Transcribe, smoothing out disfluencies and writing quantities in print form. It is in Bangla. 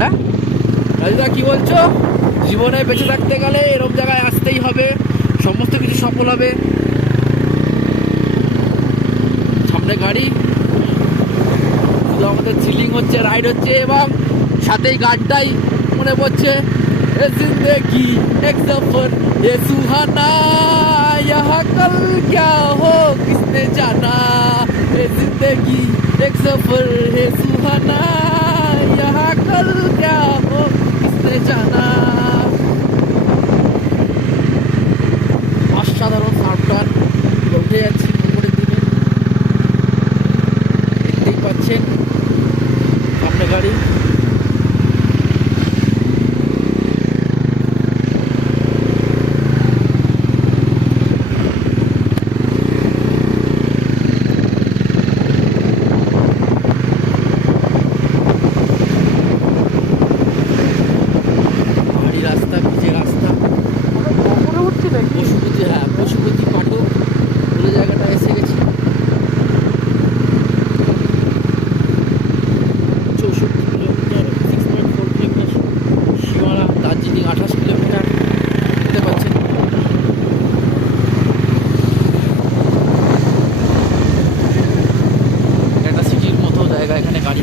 হ্যাঁ রাজুদা কি বলছো? জীবনে বেঁচে থাকতে গেলে এরকম জায়গায় আসতেই হবে, সমস্ত কিছু সফল হবে। সামনে গাড়ি, শুধু আমাদের চিলিং হচ্ছে, রাইড হচ্ছে, এবং সাথেই গানটাই মনে পড়ছে, এ জিন্দেগি এক সফর এ সুহানা यहाँ कल क्या हो किसने जाना, ए जिंदगी एक सफर है सुहाना यहाँ कल क्या हो किसने जाना। অসাধারণ সাউন্ডটার উঠে যাচ্ছি উপরের দিকে, দেখতেই পাচ্ছেন সামনে গাড়ি। রাস্তা ভিজে রাস্তা, পশুপতি, হ্যাঁ পশুপতি পাঠক বলে জায়গাটা এসে গেছি। 64 কিলোমিটার, 6.4 কিলোমিটার সীমানা, দার্জিলিং 28 কিলোমিটার, দেখতে পাচ্ছেন। একটা সিটির মতো জায়গা, এখানে গাড়ি